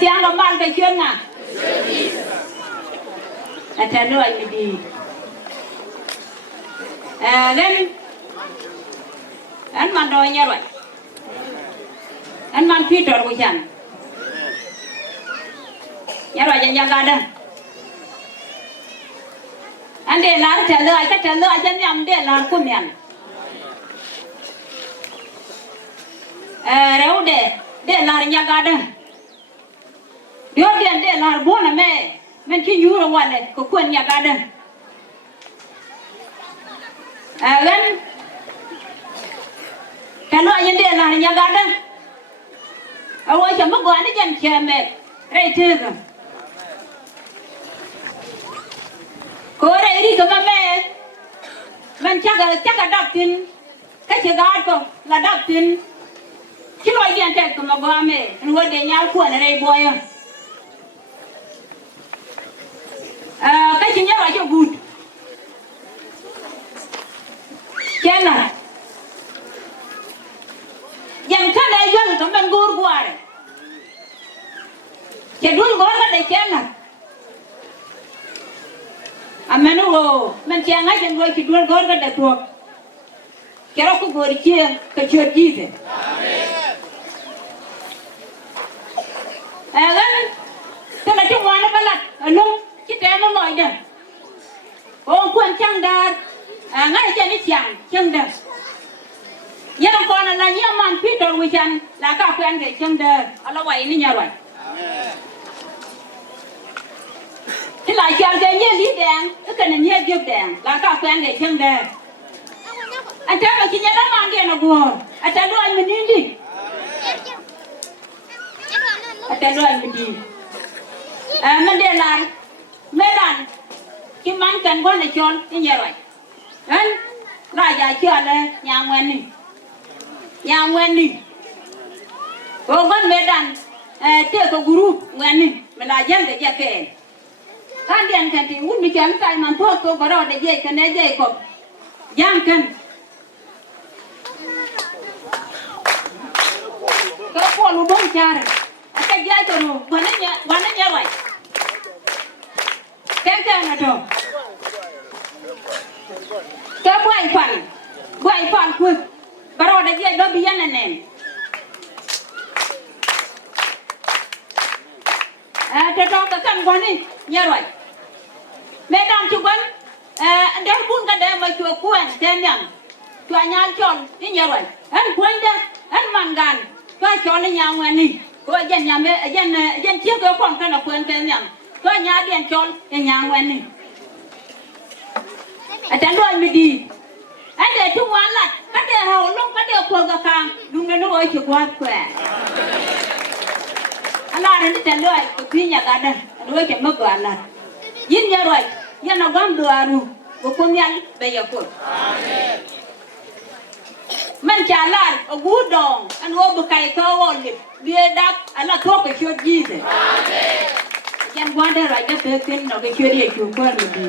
tiang lo mal ke chen nga ata no ai di then an man do nya rồi an man Peter Ochan nya rồi nya ga da an de la ta le ai ta le ai chen yam de la ku mian reu de la nya ga da yo de la bo na me men ki yu ro wan ko kun nya ga da gan kalo ayen de la nya ga da awo cha mo gwa ni jan che me rei te ga ko rei ri ko ma me men cha ga dap tin ka che ga ko la dap tin ki lo yen te ko ma gwa me wo de nya ko na rei boy cái chuyện nhớ lại cho good cái này dành cái này dân tụi mình gùi qua đấy cái đuôi gói cái này cái này mình nói mình chơi ngay trên đuôi cái đuôi gói cái này thuộc cái đó cũng gọi chia cái chuyện gì thế cái này chúng ngoài nó phải là lung chứ trẻ nó lòi được ông quân chăng đà ngay trên cái chăng đà nhớ đồng con là nhớ man Peter Ochan là các quen cái chăng đà ở vậy nó nhớ rồi thế lại chàng cái nhớ lý đèn cái này nhớ giúp đèn là các quen cái chăng đà anh chắc là chỉ nhớ đó mang cái nó buồn anh chắc đôi mình đi anh chắc đôi mình đi mình để làm Medan, cái măng cần quan là chôn cái gì rồi, anh, là giờ chưa là nhà nguyên đi, còn con Medan, tiếc có group nguyên đi, mình là dân để chơi kèn, anh điền cái thì muốn bị chém tay mà thôi tôi có rồi để chơi cái này chơi cột, giang cần, có phụ nữ bông cha rồi, cái gì cho nó, quan nó nhớ vậy. Cái này rồi, cái quay phản quật, bắt đầu để dạy đó bây giờ này, thế đó cái căn quan này, nhớ rồi, mẹ đang chụp ảnh, để buôn cái đấy mà chụp quên thế nhỉ, chụp nhà chọn, thế nhớ rồi, anh quên đó, anh mang gan, cái chọn này nhà nguyên này, cái dân nhà mẹ, dân chiếc cái con cái nào quên thế nhỉ. Tôi nhà điện chọn cái nhà nguyên này, anh đôi mình đi, anh để chung quán là các điều hậu lúc các điều khô cả càng, lúc này nó ơi chịu quá khỏe, anh nói đến cái đôi cái phi nhà cả đây, đôi cái mất quán là, nhìn nhớ rồi, nhìn nó gom đồ rồi, của con nhân bây giờ của, mình trả lại ở gú đồng, anh ôm một cái câu ổn định, bia đắp, anh là thuốc cái chuyện gì thế? Yang buat dah raja berken nak kecuri juga ni.